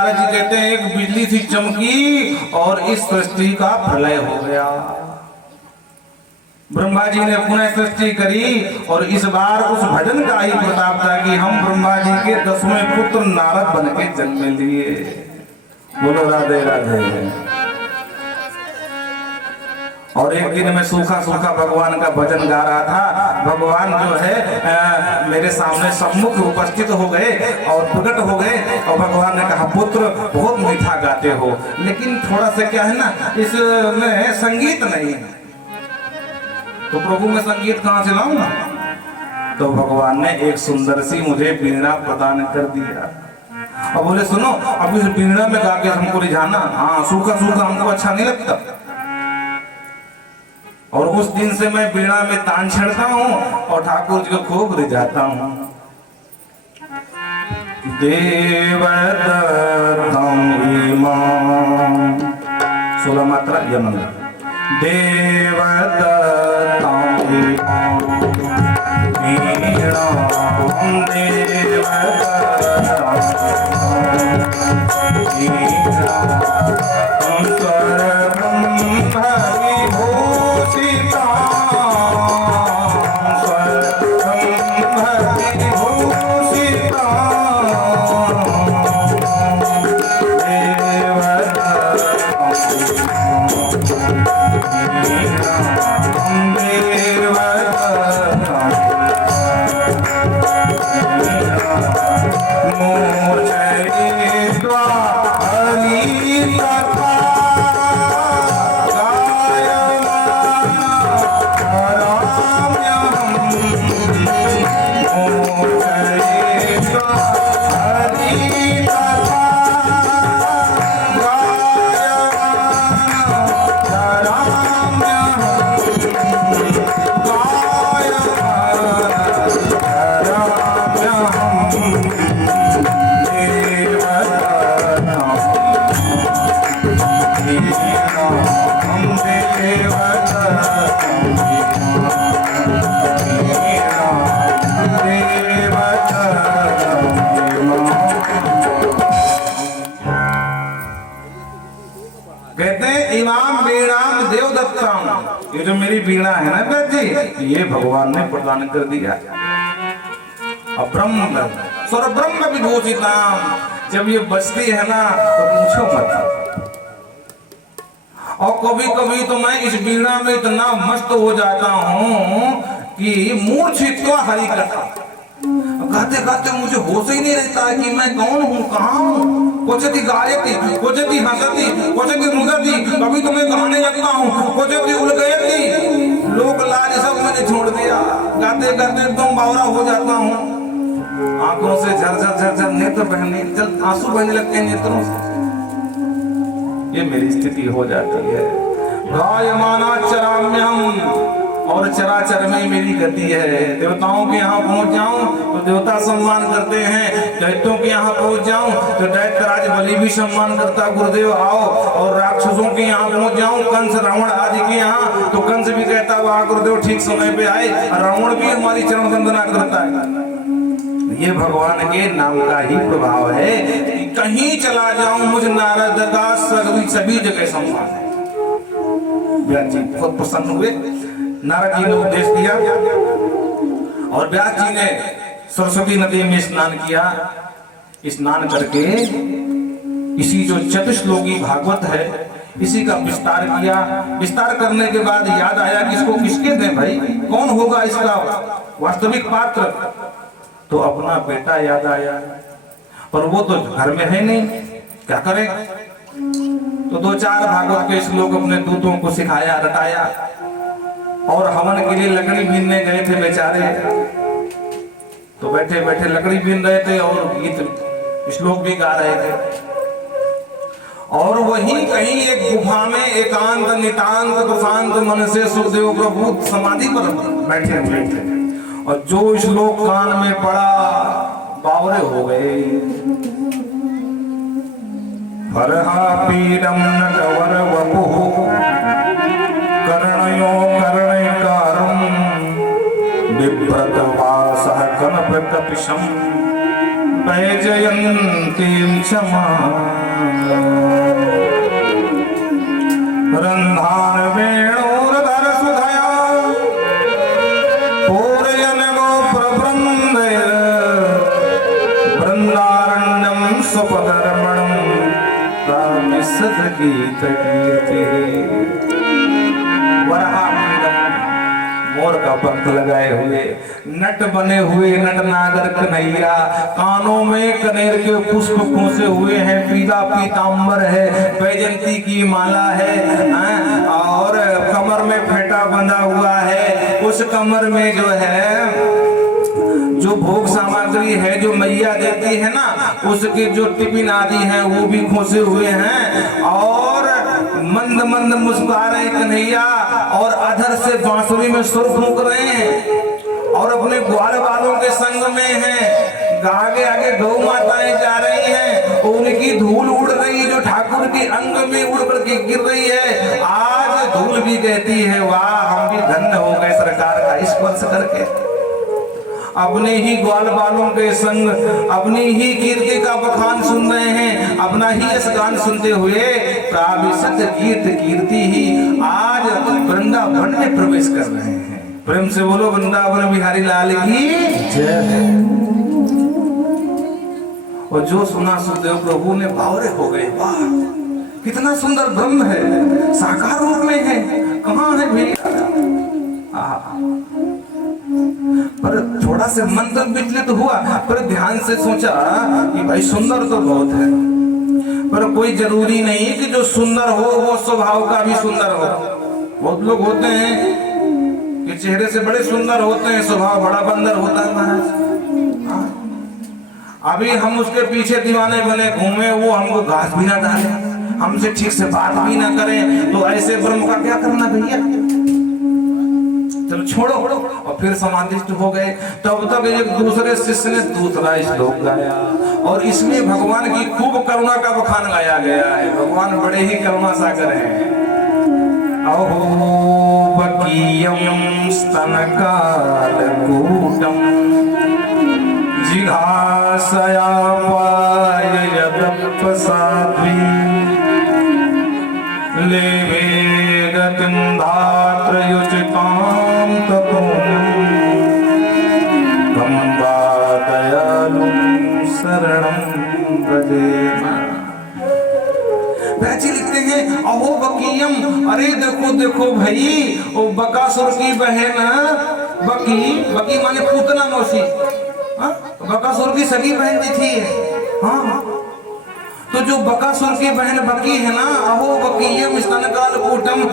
नारद जी कहते हैं एक बिजली सी चमकी और इस सृष्टि का प्रलय हो गया। ब्रह्मा जी ने पुनः सृष्टि करी और इस बार उस भजन का ही प्रताप था कि हम ब्रह्मा जी के 10वें पुत्र नारद बन के जन्म लिए। बोलो राधे राधे। और एक दिन मैं सूखा सूखा भगवान का भजन गा रहा था। भगवान जो है मेरे सामने सम्मुख उपस्थित हो गए और प्रकट हो गए और भगवान ने कहा पुत्र बहुत मीठा गाते हो, लेकिन थोड़ा सा क्या है ना, इसमें संगीत नहीं है। तो प्रभु मैं संगीत कहाँ से लाऊंगा? तो भगवान ने एक सुंदर सी मुझे वीणा प्रदान कर दिया और बोले सुनो अब इस वीणा में गा के हमको रिझाना। हाँ, सूखा सूखा हमको अच्छा नहीं लगता। और उस दिन से मैं वीणा में तान छेड़ता हूँ और ठाकुर जी को खूब रिझाता हूँ। देवदत्तम इमाम 16 मात्रा यमन। देवदत्तम इमाम वीणा ये जो मेरी वीणा है ना जी, ये भगवान ने प्रदान कर दिया। ब्रह्म स्वर ब्रह्म विभूषिताम, जब ये बजती है ना तो पूछो मत। और कभी कभी तो मैं इस वीणा में इतना मस्त हो जाता हूँ कि मूर्छित्वा हरि कथा गाते गाते मुझे होश ही नहीं रहता है कि मैं कौन हूँ, कहाँ हूँ। क्वचिति गायति, क्वचिति हंसति, क्वचिति रुदति, कभी तो मैं गाने लगता हूँ, क्वचिति उलगयति। लोक लाज सब मैंने छोड़ दिया, गाते गाते एकदम बावरा हो जाता हूँ। आंखों से झरझर झरझर नेत्र बहने, आंसू बहने लगते हैं नेत्रों से। ये मेरी स्थिति हो जाती है। गायमाना चराम्यहम्, और चराचर में मेरी गति है। देवताओं के यहाँ पहुंच जाऊं तो देवता सम्मान करते हैं, दैत्यों के यहाँ पहुंच जाऊं तो दैत्यराज बलि भी सम्मान करता, गुरुदेव आओ। और राक्षसों के यहाँ पहुंच जाऊं, कंस रावण आदि के यहाँ, तो कंस भी कहता वाह गुरुदेव ठीक समय पे आए। रावण भी हमारी चरण वंदना करता है। ये भगवान के नाम का ही प्रभाव है। कहीं चला जाऊं मुझ नारद का सभी जगह सम्मान है। व्यास जी बहुत प्रसन्न हुए। नारद जी ने उपदेश दिया और व्यास जी ने सरस्वती नदी में स्नान किया। स्नान करके इसी जो चतुश्लोकी भागवत है इसी का विस्तार किया। विस्तार करने के बाद याद आया कि इसको किसके दें भाई, कौन होगा इसका वास्तविक पात्र। तो अपना बेटा याद आया, पर वो तो घर में है नहीं, क्या करें। तो 2-4 भागवत के श्लोक अपने दूतों को सिखाया, रटाया और हवन के लिए लकड़ी बीनने गए थे बेचारे। तो बैठे बैठे लकड़ी बीन रहे थे और गीत श्लोक भी गा रहे थे। और वहीं कहीं एक गुफा में एकांत नितांत प्रशांत मन से सुखदेव प्रभु समाधि पर बैठे हुए थे। और जो श्लोक कान में पड़ा बावरे हो गए। हरहा पीडम नटवर वपुः कर्णयो कर्णिकारं बिभ्रतवासः कनपकपिशं जयंतीं क्षमा रंधान वेणुर्धर सुधया पूरयन गोप्रवृंद वृंदारण्यं स्वपदरमणं प्राविशद गीत कीर्ति। मोर का पंख लगाए हुए नट बने हुए नटनागर कन्हैया, कानों में कनेर के पुष्प खोसे हुए हैं, पीला पीतांबर है, बैजंती की माला है, और कमर में फेंटा बंधा हुआ है। उस कमर में जो है जो भोग सामग्री है जो मैया देती है ना, उसके जो टिफिन आदि हैं वो भी खोसे हुए हैं, और मंद मंद मुस्कुरा रहे कन्हैया, और अधर से बांसुरी में सुर फूंक रहे हैं, और अपने ग्वाल वालों के संग में हैं। आगे आगे गौ माताएं जा रही हैं, उनकी धूल उड़ रही जो ठाकुर के अंग में उड़ करके गिर रही है। आज धूल भी कहती है वाह हम भी धन्य हो गए सरकार का स्पर्श करके। अपने ही ग्वाल बालों के संग अपनी ही कीर्ति का बखान सुन रहे हैं, अपना ही यश गान सुनते हुए प्राविशद गीत कीर्ति ही आज वृंदावन में प्रवेश कर रहे हैं। प्रेम से बोलो वृंदावन बिहारी लाल की जय। और जो सुना सुखदेव प्रभु ने बावरे हो गए, वाह कितना सुंदर ब्रह्म है, साकार रूप में है, कहाँ है भैया। पर थोड़ा से मन तो विचलित हुआ, पर ध्यान से सोचा कि भाई सुंदर तो बहुत है, पर कोई जरूरी नहीं कि जो सुंदर हो वो स्वभाव का भी सुंदर हो। बहुत लोग होते हैं कि चेहरे से बड़े सुंदर होते हैं, स्वभाव बड़ा बंदर होता है महाराज। अभी हम उसके पीछे दीवाने बने घूमे, वो हमको घास भी ना डाले, हमसे ठीक से बात भी ना करें, तो ऐसे ब्रह्म का क्या करना भैया। चलो छोड़ो, और फिर समाधिष्ट हो गए। तब तक एक दूसरे शिष्य ने दूसरा श्लोक गाया, और इसमें भगवान की खूब करुणा का बखान गाया गया है। भगवान बड़े ही करुणा सागर हैं। अहो बकीयं स्तनकालकूटं जिघासया पाययदप्पसाध्वी लेवे गतिं धात्रयुचितां ततो गम्बा दयालुं शरणं व्रजेम। पैची लिखते हैं अहो बकीयम, अरे देखो देखो भाई, ओ बकासुर की बहन बकी माने पूतना मौसी, बकासुर की सगी बहन भी थी। हाँ, तो जो बकासुर की बहन बकी है ना, अहो बकीयम स्तनकालकूटम,